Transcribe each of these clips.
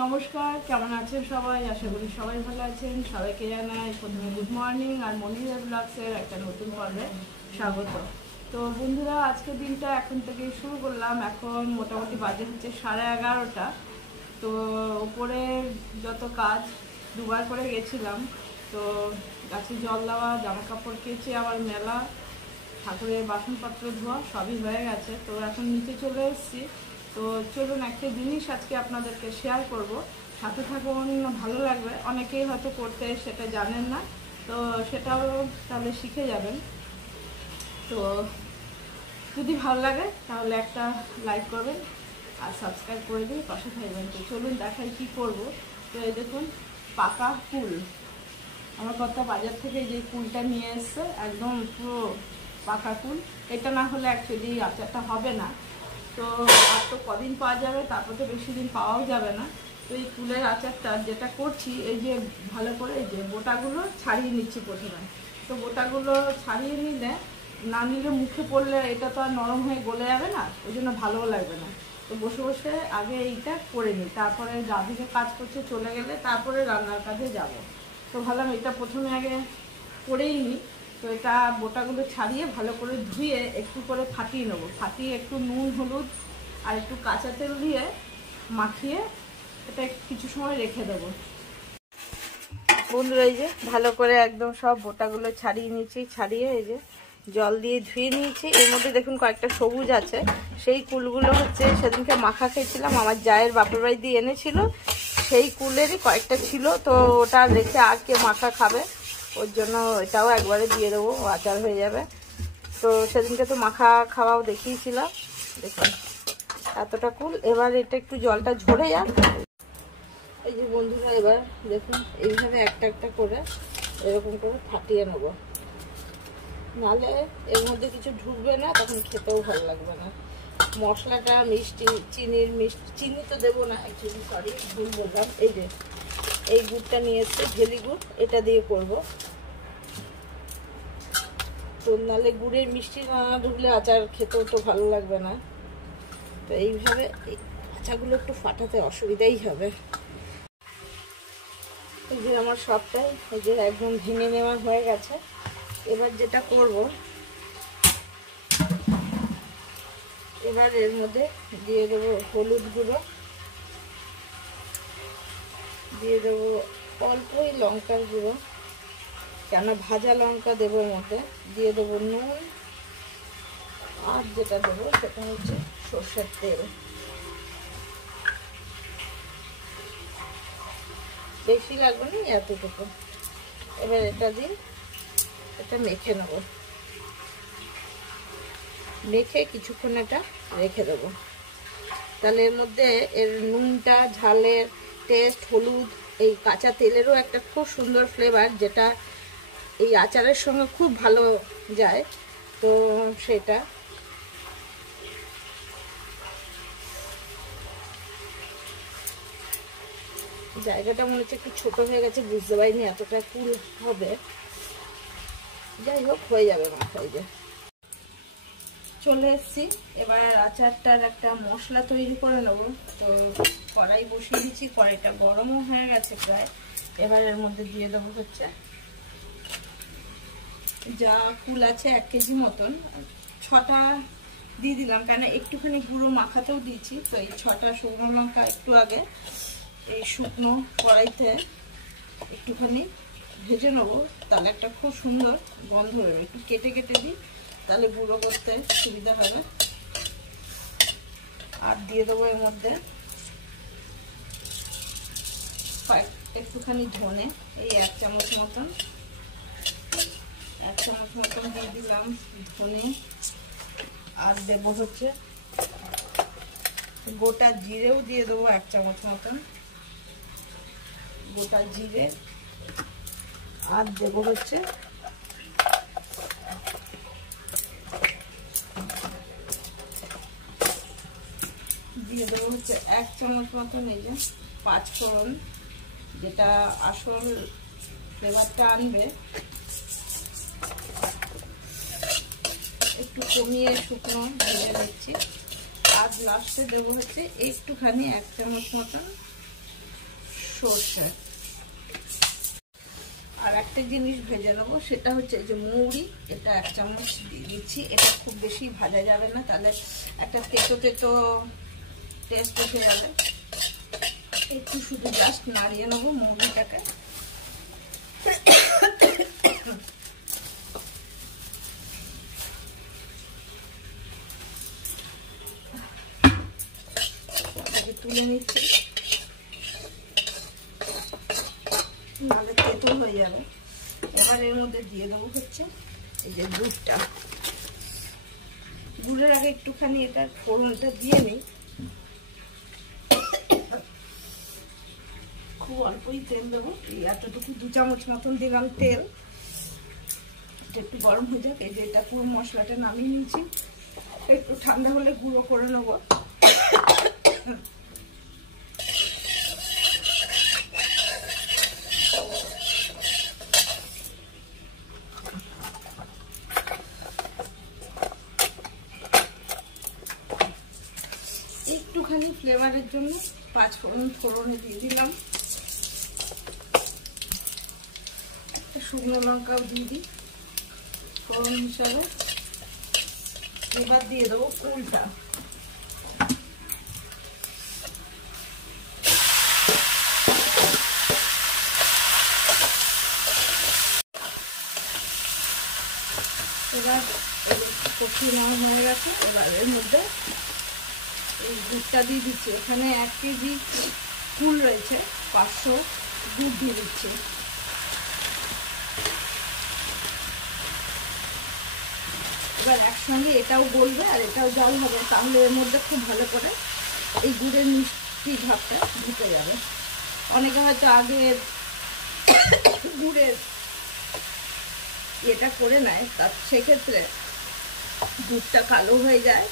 নমস্কার, কেমন আছেন সবাই? আশা করি সবাই ভালো আছেন। সবাইকে জানাই প্রথমে গুড মর্নিং আর মনিরা ব্লগসের একটা নতুন পর্বে স্বাগত। তো বন্ধুরা, আজকের দিনটা এখন থেকে শুরু করলাম। এখন মোটামুটি বাজে হচ্ছে 11:30। তো উপরে যত কাজ দুবার করে গেছিলাম। তো গাছে জল দেওয়া, জামা কাপড় কেচে আবার মেলা, ঠাকুরের বাসনপত্র ধোয়া সবই হয়ে গেছে। তো এখন নিচে চলে এসেছি। তো চলুন একটা জিনিস আজকে আপনাদেরকে শেয়ার করব, সাথে থাকুন, ভালো লাগবে। অনেকেই হয়তো করতে সেটা জানেন না, তো সেটাও তাহলে শিখে যাবেন। তো যদি ভালো লাগে তাহলে একটা লাইক করবেন আর সাবস্ক্রাইব করে দিয়ে পাশে থাকবেন। তো চলুন দেখাই কি করব। তো এই দেখুন, পাকা কুল। আমার কর্তা বাজার থেকে যে কুলটা নিয়ে এসছে, একদম পুরো পাকা কুল। এটা না হলে অ্যাকচুয়ালি আচারটা হবে না। তো আর তো কদিন পাওয়া যাবে, তারপর তো বেশি দিন পাওয়াও যাবে না। তো এই কুলের আচারটা যেটা করছি, এই যে ভালো করে এই যে বোটাগুলো ছাড়িয়ে নিচ্ছি প্রথমে। তো বোটাগুলো ছাড়িয়ে নিলে মুখে পড়লে এটা তো আর নরম হয়ে গলে যাবে না, ওই জন্য ভালোও লাগবে না। তো বসে বসে আগে এইটা করে নিই, তারপরে দাদিকে কাজ করতে চলে গেলে তারপরে রান্নার কাজে যাব। তো ভাবলাম এটা প্রথমে আগে করেই নিই। তো এটা বোটাগুলো ছাড়িয়ে ভালো করে ধুয়ে একটু করে ফাটিয়ে নেবো। ফাটিয়ে একটু নুন, হলুদ আর একটু কাঁচা তেল দিয়ে মাখিয়ে এটা কিছু সময় রেখে দেবো। বন্ধুরা, এই যে ভালো করে একদম সব বোটাগুলো ছাড়িয়ে নিয়েছি। ছাড়িয়ে এই যে জল দিয়ে ধুয়ে নিয়েছি। এর মধ্যে দেখুন কয়েকটা সবুজ আছে। সেই কুলগুলো হচ্ছে সেদিনকে মাখা খেয়েছিলাম, আমার জায়ের বাপের বাড়ি দিয়ে এনেছিল। সেই কুলেরই কয়েকটা ছিল, তো ওটা রেখে আর কে মাখা খাবে, ওর জন্য এটাও একবারে দিয়ে দেবো, আচার হয়ে যাবে। তো সেদিনকে তো মাখা খাওয়াও দেখিয়েছিলাম। দেখুন এতটা কুল। এবার এটা একটু জলটা ঝরে যাক। এই যে বন্ধুরা, এবার দেখুন এইভাবে একটা একটা করে এরকম করে ফাটিয়ে নেবো, নাহলে এর মধ্যে কিছু ঢুকবে না, তখন খেতেও ভালো লাগবে না। মশলাটা মিষ্টি, চিনি তো দেবো না অ্যাকচুয়ালি, সরি ভুল বললাম। এই যে এই গুড়টা নিয়ে এসছে, ঢেলি গুড়, এটা দিয়ে করব। তো নাহলে গুড়ের মিষ্টি না ঢুকলে আচার খেতেও তো ভালো লাগবে না। তো এইভাবে এই আচারগুলো একটু ফাটাতে অসুবিধাই হবে। এই যে আমার সবটাই এই যে একদম ভেঙে নেওয়া হয়ে গেছে। এবার যেটা করব, এবার এর মধ্যে দিয়ে দেবো হলুদ গুঁড়ো, দিয়ে দেবো অল্পই লঙ্কার গুঁড়ো, কেন ভাজা লঙ্কা দেবো এর মধ্যে, দিয়ে দেবো নুন, আর যেটা দেবো সেটা হচ্ছে সর্ষের তেল। বেশি লাগবে না, এতটুকু। এবার এটা দিয়ে এটা মেখে নেব, মেখে কিছুক্ষণ এটা রেখে দেবো। তাহলে এর মধ্যে এর নুনটা, ঝালের টেস্ট, হলুদ, এই কাঁচা তেলেরও একটা খুব সুন্দর ফ্লেভার, যেটা এই আচারের সঙ্গে খুব ভালো যায়। তো সেটা জায়গাটা মনে হচ্ছে একটু ছোট হয়ে গেছে, বুঝতে পারিনি এতটা কুল হবে। যাই হোক, হয়ে যাবে মাথায়। যে চলে এসছি, এবার আচারটার একটা মশলা তৈরি করে নেব। তো কড়াই বসিয়ে দিচ্ছি, কড়াইটা গরমও হয়ে গেছে প্রায়। এবার এর মধ্যে দিয়ে দেবো হচ্ছে যা কুল আছে 1 কেজি মতন, 6টা দিয়ে দিলাম, কেন একটুখানি গুঁড়ো মাখাতেও দিয়েছি। তো এই 6টা শুকনো লঙ্কা একটু আগে এই শুকনো কড়াইতে একটুখানি ভেজে নেবো, তাহলে একটা খুব সুন্দর গন্ধ বেরোবে। একটু কেটে কেটে দিই, তাহলে গুঁড়ো করতে সুবিধা হবে। আর দিয়ে দেবো এর মধ্যে একটুখানি ধনে, এই 1 চামচ মতন, 1 চামচ মতন দিয়ে দিলাম ধনে। আর দেবো হচ্ছে গোটা জিরেও দিয়ে দেবো 1 চামচ মতন, গোটা জিরে। আর দেবো হচ্ছে দিয়ে দেবো হচ্ছে 1 চামচ মতন এই যে 5 ফোড়ন, যেটা আসল ফ্লেভারটা আনবে। একটু কমিয়ে শুকনো ভেজে নিচ্ছি। আর লাস্টে দেবো হচ্ছে একটুখানি 1 চামচ মতন সর্ষে। আর একটা জিনিস ভেজে নেবো, সেটা হচ্ছে এই যে মৌরি, এটা 1 চামচ দিয়ে দিচ্ছি। এটা খুব বেশি ভাজা যাবে না, তাহলে একটা তেতো তেতো টেস্ট এসে যাবে। একটু শুধু জাস্ট নাড়িয়ে নেবো মৌরিটাকে। তুলে নিচ্ছি, নাহলে তেতো হয়ে যাবে। এবার এর মধ্যে দিয়ে দেবো হচ্ছে এই যে দুধটা। দুধের আগে একটুখানি এটার ফোড়নটা দিয়ে নিই। খুব অল্পই তেল দেবো, এই এতটুকু 2 চামচ মতন দিলাম তেল। একটু গরম হয়ে যাক। এই যে এটা পুরো মশলাটা নামিয়ে নিয়েছি, একটু ঠান্ডা হলে গুঁড়ো করে নেবো। একটুখানি ফ্লেভারের জন্য 5 ফোড়নে দিয়ে দিলাম। একটা শুকনো লঙ্কাও দিয়ে দিই ফোড়ন হিসাবে। এবার দিয়ে দেবো কুলটা। এবার কষিয়ে নেওয়া হয়ে গেছে। এবার এর মধ্যে এই দুধটা দিয়ে দিচ্ছি। এখানে 1 কেজি কুল রয়েছে, 500 দুধ দিয়ে দিচ্ছি। এবার একসঙ্গে এটাও গলবে আর এটাও জল হবে, তাহলে এর মধ্যে খুব ভালো করে এই গুড়ের মিষ্টি ভাবটা ঢুকে যাবে। অনেকে হয়তো আগে গুড়ের এটা করে নেয়, তার সেক্ষেত্রে দুধটা কালো হয়ে যায়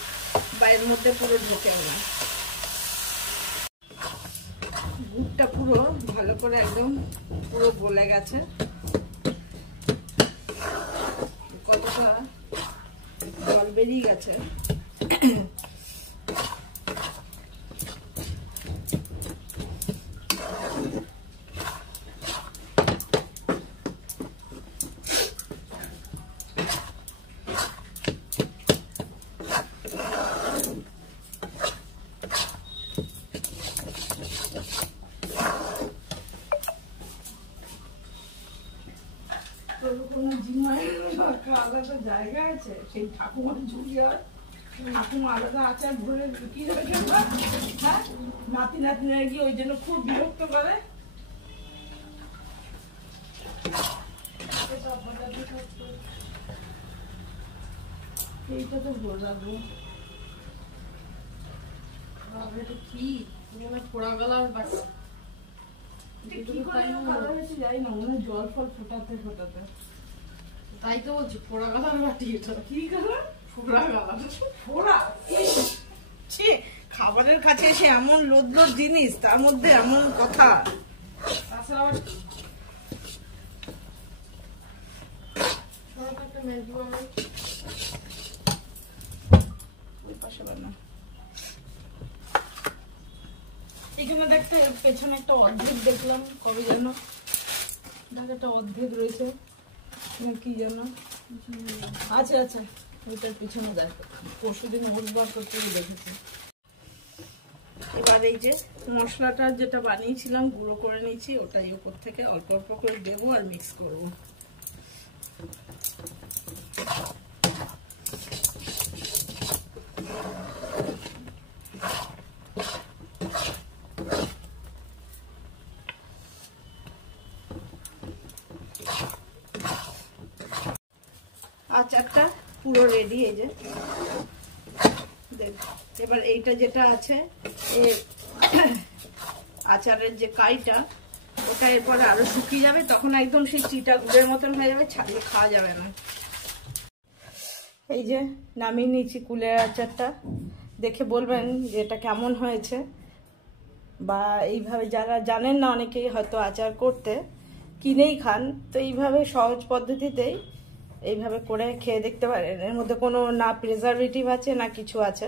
বা এর মধ্যে পুরো ঢোকেও না। গুড়টা পুরো ভালো করে একদম পুরো গলে গেছে। কতটা জল বেরিয়ে গেছে। আলাদা জায়গা আছে, সেই ঠাকুমার ঝুলি হয়, ঠাকুমা আলাদা আচার ভরে লুকিয়ে রেখে, হ্যাঁ নাতি নাতিরা গিয়ে ওই জন্য খুব বিরক্ত করে। এইটা তো বোঝাবো কি পোড়া গলার বাটা, যাই না মনে জল ফল ফোটাতে ফোটাতে। তাই তো বলছি পোড়া গলার বাটি। এটা কি কালার? পোড়া গলা। পোড়া খাবারের কাছে এসে এমন লোদ লোদ জিনিস, তার মধ্যে এমন কথা। তাছাড়া আবার ওই পাশে বানা। এখানে দেখতে পেছনে একটা অর্ধেক দেখলাম, কবে যেন দেখ একটা অর্ধেক রয়েছে কি যেন। আচ্ছা আচ্ছা, ওইটার পিছনে দেখ পরশুদিন মোটবার করতে দেখেছি। এবার এই যে মশলাটা যেটা বানিয়েছিলাম গুঁড়ো করে নিয়েছি, ওটাই উপর থেকে অল্প অল্প করে দেবো আর মিক্স করবো। আচারটা পুরো রেডি। এই যে এবার এইটা যেটা আছে আচারের যে কাইটা, ওটা এরপরে আরো শুকিয়ে যাবে, তখন একদম সেই চিটা গুড়ের মতন হয়ে যাবে, ছাড়িয়ে খাওয়া যাবে না। এই যে নামিয়ে নিয়েছি কুলের আচারটা। দেখে বলবেন যে এটা কেমন হয়েছে, বা এইভাবে যারা জানেন না অনেকেই হয়তো আচার করতে কিনেই খান, তো এইভাবে সহজ পদ্ধতিতেই এইভাবে করে খেয়ে দেখতে পারেন। এর মধ্যে কোনো না প্রিজারভেটিভ আছে না কিছু আছে।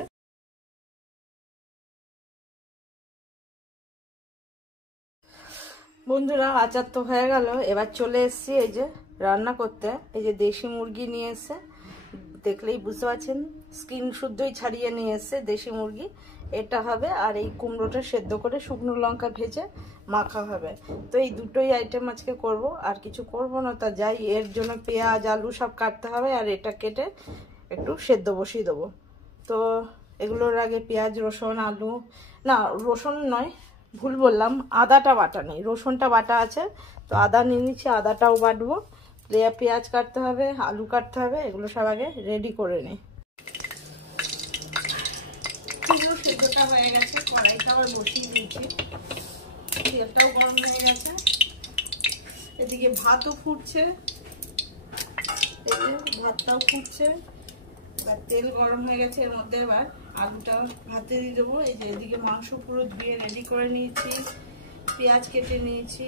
বন্ধুরা আচার তো হয়ে গেল, এবার চলে এসেছি এই যে রান্না করতে। এই যে দেশি মুরগি নিয়ে এসে, দেখলেই বুঝতে পারছেন স্কিন শুদ্ধই ছাড়িয়ে নিয়ে এসে দেশি মুরগি, এটা হবে। আর এই কুমড়োটা সেদ্ধ করে শুকনো লঙ্কা ভেজে মাখা হবে। তো এই দুটোই আইটেম আজকে করব, আর কিছু করব না। তা যাই, এর জন্য পেঁয়াজ আলু সব কাটতে হবে, আর এটা কেটে একটু সেদ্ধ বসিয়ে দেবো। তো এগুলোর আগে পেঁয়াজ রসুন আলু, না রসুন নয় ভুল বললাম, আদাটা বাটা নেই, রসুনটা বাটা আছে। তো আদা নিয়ে নিচ্ছি, আদাটাও বাটবো। পেঁয়াজ কাটতে হবে, আলু কাটতে হবে, এগুলো সব আগে রেডি করে নিই। কুমড়ো সেদ্ধটা হয়ে গেছে, কড়াইটা আবার বসিয়ে দিয়েছি, তেলটাও গরম হয়ে গেছে। এদিকে ভাতও ফুটছে, এই যে ভাতটাও ফুটছে। এবার তেল গরম হয়ে গেছে, এর মধ্যে এবার আলুটা ভাতে দিয়ে দেবো। এই যে এদিকে মাংস পুরো ধুয়ে রেডি করে নিয়েছি, পেঁয়াজ কেটে নিয়েছি,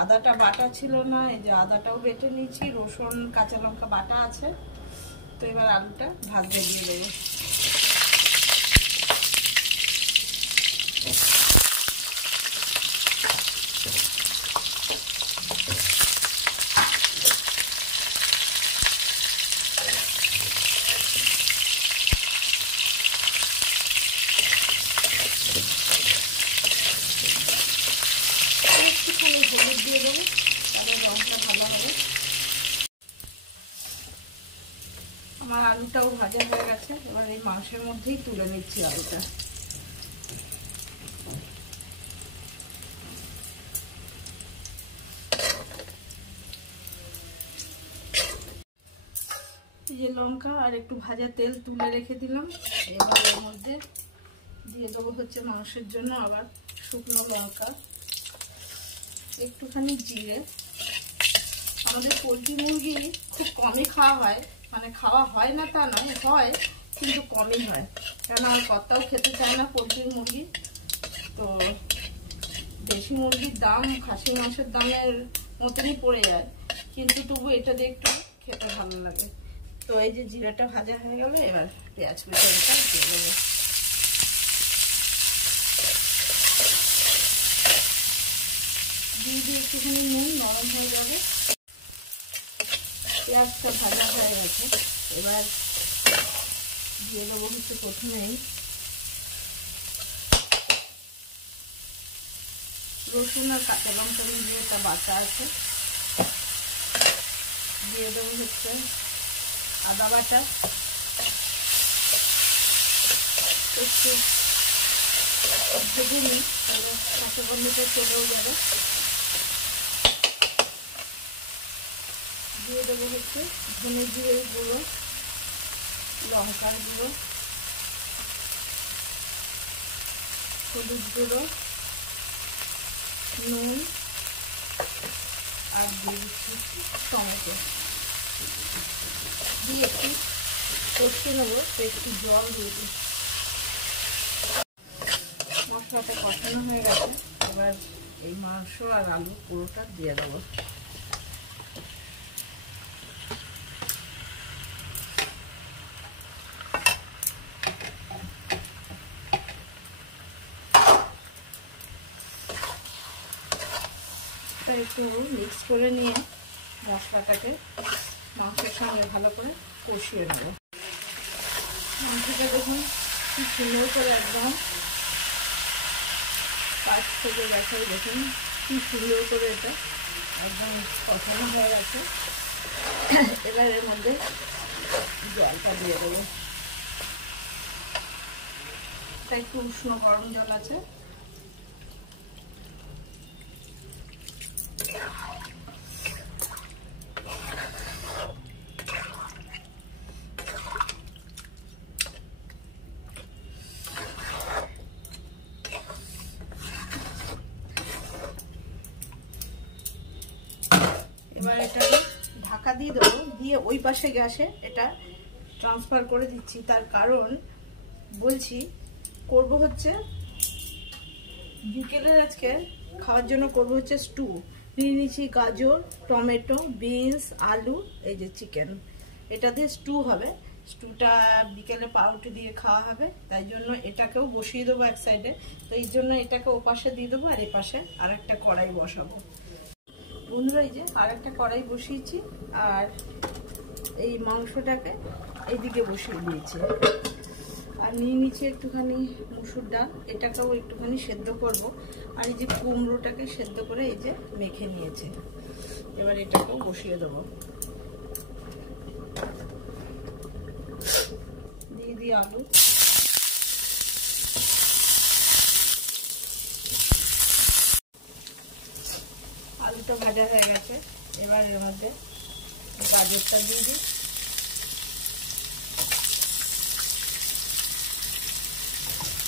আদাটা বাটা ছিল না, এই যে আদাটাও বেটে নিয়েছি, রসুন কাঁচা লঙ্কা বাটা আছে। তো এবার আলুটা ভাজতে দিয়ে দেবো। একটুখানি হলুদ দিয়ে দেবো, তাহলে রংটা ভালো হবে। আমার আলুটাও ভাজা হয়ে গেছে, এবার এই মাংসের মধ্যেই তুলে নিচ্ছি আলুটা। এই যে লঙ্কা আর একটু ভাজা তেল তুলে রেখে দিলাম, এবার এর মধ্যে দিয়ে দেবো হচ্ছে মাংসের জন্য আবার শুকনো লঙ্কা, একটুখানি জিরে। আমাদের পোলট্রি মুরগি খুব কমই খাওয়া হয়, মানে খাওয়া হয় না তা নয়, হয় কিন্তু কমই হয়, কারণ আমার কর্তাও খেতে চায় না পোলট্রির মুরগি। তো দেশি মুরগির দাম খাসি মাংসের দামের মতনই পড়ে যায়, কিন্তু তবু এটা দিয়ে একটু খেতে ভালো লাগে। তো এই যে জিরাটা ভাজা হয়ে গেল, এবার পেঁয়াজ কুচিটা দিয়ে দেবো। দিয়ে দিয়ে একটুখানি নুন, নরম হয়ে যাবে। পেঁয়াজটা ভাজা হয়ে গেছে, এবার দিয়ে দেবো হচ্ছে প্রথমেই রসুন আর কাঁচা লঙ্কা দিয়ে একটা বাটা আছে, দিয়ে দেবো হচ্ছে আদা বাটা, একটু ভেজে নিই, তাহলে কাঁচা গন্ধটা চলেও যাবে। দিয়ে দেবো হচ্ছে ধনে জিরের গুঁড়ো, লঙ্কার গুঁড়ো, হলুদ গুঁড়ো, নুন, আর দিয়ে দিচ্ছি টমেটো, দিয়ে একটু কষিয়ে নেবো। তো একটু জল দিয়ে দিই। মশলাটা কষানো হয়ে গেছে, এবার এই মাংস আর আলু পুরোটা দিয়ে দেবো। একটু মিক্স করে নিয়ে মশলাটাকে মাংসের সঙ্গে ভালো করে কষিয়ে নেব। মাংসটা দেখুন কি সুন্দর করে একদম কাছ থেকে দেখাই, দেখুন কি সুন্দর করে এটা একদম কষানো হয়ে গেছে। এবার এর মধ্যে জলটা দিয়ে দেবো, এটা একটু উষ্ণ গরম জল আছে। এবার এটাকে ঢাকা দিয়ে দেবো, দিয়ে ওই পাশে গ্যাসে এটা ট্রান্সফার করে দিচ্ছি। তার কারণ বলছি, করব হচ্ছে বিকেলে আজকে খাওয়ার জন্য করব হচ্ছে স্টু। নিয়ে নিচ্ছি গাজর, টমেটো, বিনস, আলু, এই যে চিকেন, এটা দিয়ে স্টু হবে। স্টুটা বিকেলে পাউরুটি দিয়ে খাওয়া হবে, তাই জন্য এটাকেও বসিয়ে দেবো এক সাইডে। তো এই জন্য এটাকে ও পাশে দিয়ে দেবো, আর এই পাশে আর একটা কড়াই বসাবো। বন্ধুরা এই যে আর একটা কড়াই বসিয়েছি, আর এই মাংসটাকে এইদিকে বসিয়ে দিয়েছি। আর নিয়ে নিচে একটুখানি মুসুর ডাল, এটাকেও একটুখানি সেদ্ধ করব। আর এই যে কুমড়োটাকে সেদ্ধ করে এই যে মেখে নিয়েছে, এবার এটাকেও বসিয়ে দেবো। দিয়ে দিই আলু। আলুটা ভাজা হয়ে গেছে, এবার এর মধ্যে গাজরটা দিয়ে দিই।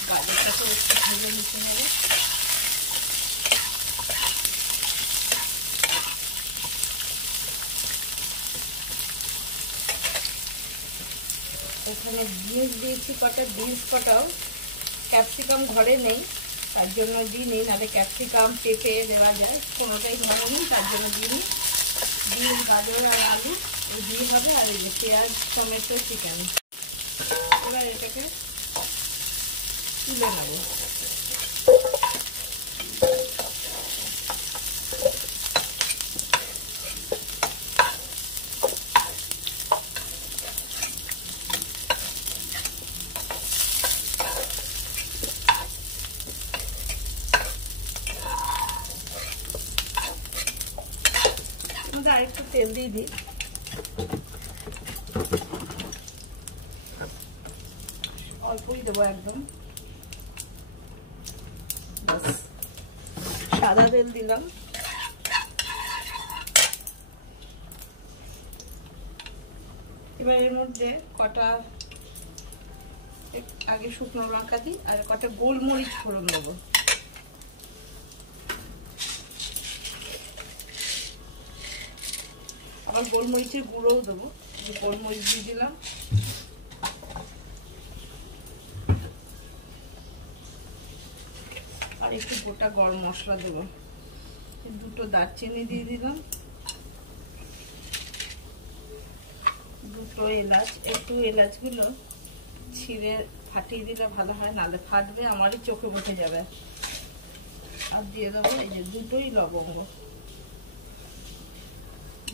গাজরটাকে একটু ভেজে নিতে হবে। এখানে বিনস দিয়েছি কটা, বিনস কটাও, ক্যাপসিকাম ঘরে নেই তার জন্য দিইনি, নাহলে ক্যাপসিকাম পেঁপে দেওয়া যায়, কোনোটাই ঘরে নেই তার জন্য দিইনি। বিনস, গাজর আর আলু এই দিয়ে হবে, আর এই যে পেঁয়াজ, টমেটো, চিকেন। এবার এটাকে তুলে নেব। আর একটু তেল দিয়ে দিই। অল্পই দেবো, একদম সাদা তেল দিলাম। এবার এর মধ্যে কটা আগে শুকনো লঙ্কা দিই, আর কটা গোলমরিচ ফোড়ন দেবো। আবার গোলমরিচের গুঁড়োও দেবো, গোলমরিচ দিয়ে দিলাম। আর একটু গোটা গরম মশলা দেবো, দুটো দারচিনি দিয়ে দিলাম, দুটো এলাচ। একটু এলাচগুলো ছিঁড়ে ফাটিয়ে দিলে ভালো হয়, নাহলে ফাটবে, আমারই চোখে বসে যাবে। আর দিয়ে দেবো এই যে দুটোই লবঙ্গ,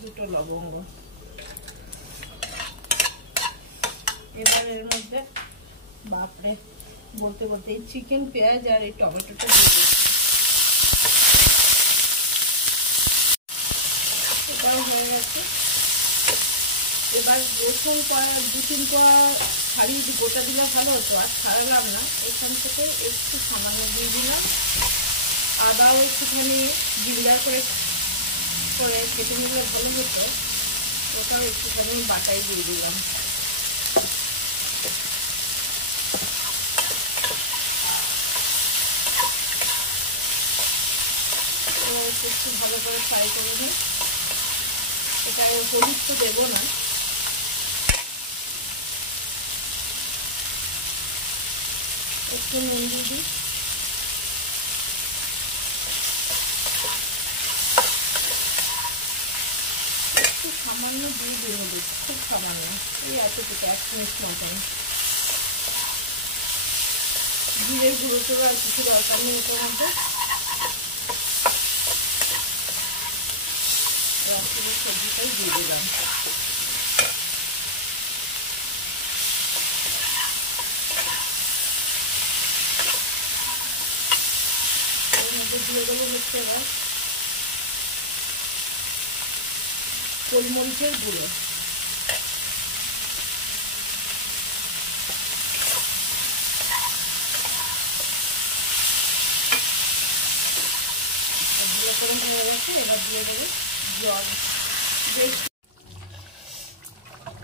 দুটো লবঙ্গ। এবার এর মধ্যে বাপরে বলতে বলতে এই চিকেন, পেঁয়াজ আর এই টমেটোটা দিয়ে দিচ্ছি। এটাও হয়ে গেছে। এবার রসুন দু তিন কোয়া ছাড়িয়ে গোটা দিলে ভালো হতো, আর ছাড়ালাম না, এখান থেকে একটু সামান্য দিয়ে দিলাম। আদাও একটুখানি জিঞ্জার করে করে কেটে নিলে ভালো হতো, ওটাও একটুখানি বাটাই দিয়ে দিলাম। একটু ভালো করে ফ্রাই করে নিই। এটা হলুদ তো দেবো না, একটু নুন দিয়ে দিই। একটু সামান্য দিয়ে দিই হলুদ, খুব সামান্য, এই এতটুকু, 1 চামচ মতন। জিরের গুঁড়ো তো আর কিছু দরকার নেই এটার মধ্যে। সবজিটাই দিয়ে দিলাম। এর মধ্যে দিয়ে দেবো হচ্ছে এবার গোলমরিচের গুঁড়ো। হয়ে গেছে, এবার দিয়ে দেবো জল।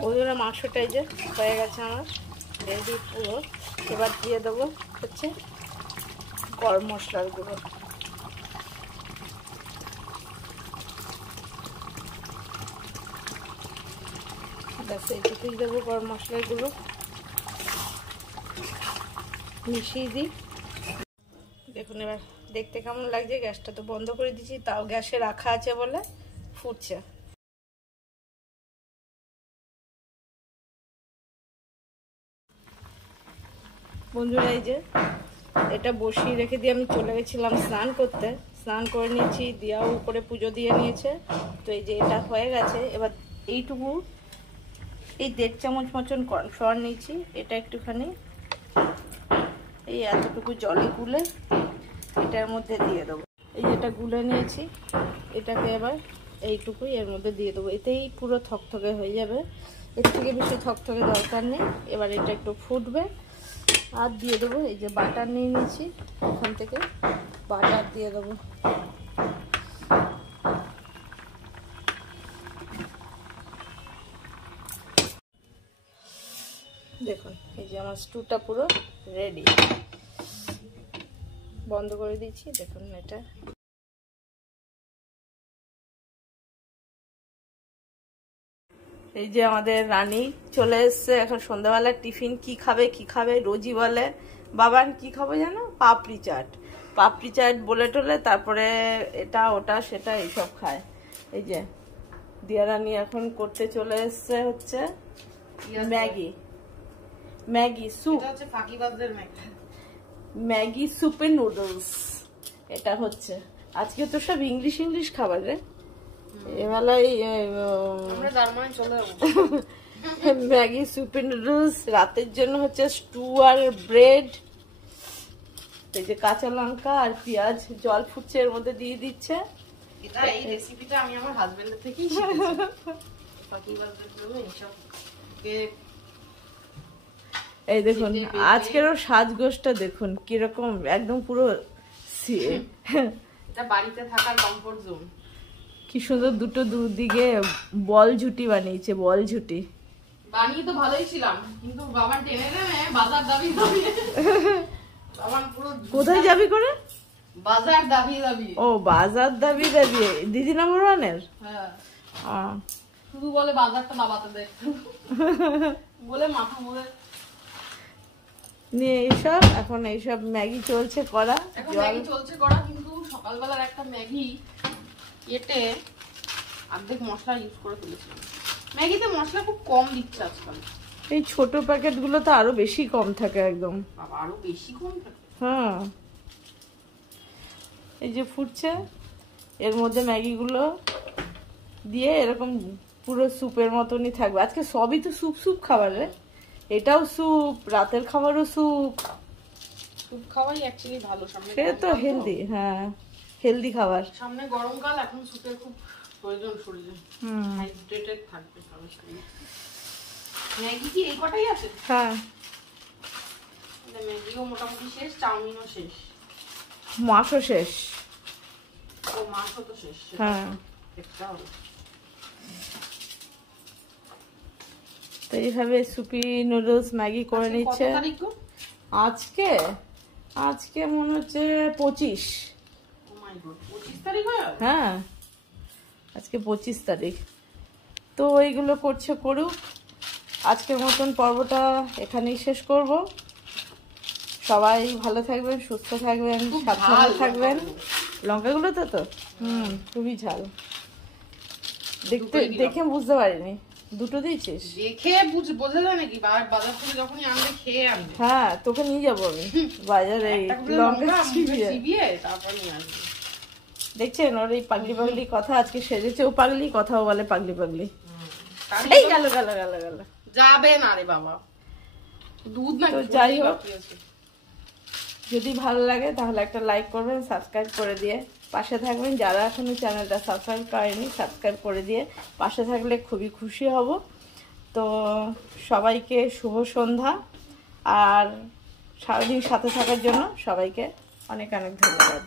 ওইগুলো মাংসটাই যে হয়ে গেছে আমার রেডি পুরো। এবার দিয়ে দেবো হচ্ছে গরম মশলার গুঁড়ো। ব্যাস এইটুকুই দেবো গরম মশলার গুঁড়ো, মিশিয়ে দিই। দেখুন এবার দেখতে কেমন লাগছে। গ্যাসটা তো বন্ধ করে দিয়েছি, তাও গ্যাসে রাখা আছে বলে ফুটছে। বন্ধুরা এই যে এটা বসিয়ে রেখে দিয়ে আমি চলে গেছিলাম স্নান করতে, স্নান করে নিয়েছি, দিয়াও উপরে পুজো দিয়ে নিয়েছে। তো এই যে এটা হয়ে গেছে, এবার এইটুকু এই 1.5 চামচ মতন কর্নফ্লাওয়ার নিয়েছি, এটা একটুখানি এই এতটুকু জলে গুলে এটার মধ্যে দিয়ে দেবো। এই যেটা গুলে নিয়েছি এটাকে এবার এইটুকুই এর মধ্যে দিয়ে দেবো, এতেই পুরো থকথকে হয়ে যাবে, এর থেকে বেশি থকথকে দরকার নেই। এবার এটা একটু ফুটবে আর দিয়ে দেবো এই যে বাটার নিয়ে নিয়েছি, এখান থেকে বাটার দিয়ে দেবো। দেখুন এই যে আমার স্টুটা পুরো রেডি, বন্ধ করে দিচ্ছি। দেখুন এটা এই যে আমাদের রানী চলে এসছে, এখন সন্ধ্যাবেলা টিফিন কি খাবে কি খাবে, রোজই বলে বাবান কি খাবো জানো, পাপড়ি চাট, পাপড়ি চাট বলে টলে তারপরে এটা ওটা সেটা এইসব খায়। এই যে দিয়া রানী এখন করতে চলে এসছে হচ্ছে ম্যাগি, ম্যাগি স্যুপ, ম্যাগি সুপের নুডলস এটা হচ্ছে। আজকে তো সব ইংলিশ ইংলিশ খাবার রে, এবেলায় ম্যাগি সুপের নুডলস, রাতের জন্য হচ্ছে স্টু আর ব্রেড। এই যে কাঁচা লঙ্কা আর পেঁয়াজ জল ফুটছে এর মধ্যে দিয়ে দিচ্ছে। এই রেসিপিটা আমি আমার হাজবেন্ডের থেকেই শিখেছি। ফাঁকিবাজদের জন্য এইসব এই দেখুন আজকেরও সাজগোজটা দেখুন কিরকম, একদম পুরো এটা বাড়িতে থাকার কমফোর্ট জোন। কি সুন্দর দুটো দুদিকে বল ঝুটি বানিয়েছে, বল ঝুটি বানিয়ে তো ভালোই ছিলাম, কিন্তু বাবা টেনে নেমে বাজার দাবি দাবি বাবার পুরো কোথায় যাবি করে, বাজার দাবি দাবি। ও বাজার দাবি দাবি দিদি নাম্বার ওয়ানের। হ্যাঁ শুধু বলে বাজারটা বাবাতে দেখ বলে মাথা মুড়ে নিয়ে এইসব এখন এইসব ম্যাগি চলছে করা, এখন ম্যাগি চলছে করা। কিন্তু সকালবেলার একটা ম্যাগি কেটে অর্ধেক মশলা ইউজ করে ফেলেছিলাম। ম্যাগিতে মশলা খুব কম দিচ্ছে আজকাল, এই ছোট প্যাকেট গুলো তো আরো বেশি কম থাকে একদম, বাবা আরো বেশি কম থাকে। হ্যাঁ এই যে ফুটছে এর মধ্যে ম্যাগি গুলো দিয়ে এরকম পুরো স্যুপের মতনই থাকবে। আজকে সবই তো স্যুপ স্যুপ খাবার রে, এটাও স্যুপ, রাতের খাবারও স্যুপ। স্যুপ খাওয়াই অ্যাকচুয়ালি ভালো, সামনে সে তো হেলদি, হ্যাঁ হেলদি খাবার। সামনে গরমকাল, এখন স্যুপের খুব প্রয়োজন শরীরে, হাইড্রেটেড থাকবে শরীর। ম্যাগি কি এই কটাই আছে? হ্যাঁ ম্যাগিও মোটামুটি শেষ, চাউমিনও শেষ, মাছও শেষ। ও মাছও তো শেষ। হ্যাঁ তো এইভাবে সুপি নুডলস ম্যাগি করে নিচ্ছে। আজকে আজকে মনে হচ্ছে 25। হ্যাঁ আজকে 25 তারিখ। তো এইগুলো করছে করুক, আজকের মতন পর্বটা এখানেই শেষ করব। সবাই ভালো থাকবেন, সুস্থ থাকবেন, সাবধানে থাকবেন। লঙ্কাগুলো তো খুবই ঝাল, দেখতে দেখে বুঝতে পারিনি। দুটো দিয়েছিস? দেখে বোঝা যায় নাকি? বাজার থেকে যখনই আনবে খেয়ে আনবে। হ্যাঁ তোকে নিয়ে যাবো আমি বাজারে, লঙ্কা চিবিয়ে তারপর নিয়ে আসবো। দেখছেন ওর এই পাগলি পাগলি কথা, আজকে সেজেছে ও পাগলি, কথাও বলে পাগলি পাগলি। এই গেল গেল গেল গেল, যাবে না রে বাবা, দুধ না। যাই হোক, যদি ভালো লাগে তাহলে একটা লাইক করবেন, সাবস্ক্রাইব করে দিয়ে পাশে থাকবেন। যারা এখনো চ্যানেলটা সাবস্ক্রাইব করেনি সাবস্ক্রাইব করে দিয়ে পাশে থাকলে খুবই খুশি হব। তো সবাইকে শুভ সন্ধ্যা, আর সারাদিন সাথে থাকার জন্য সবাইকে অনেক অনেক ধন্যবাদ।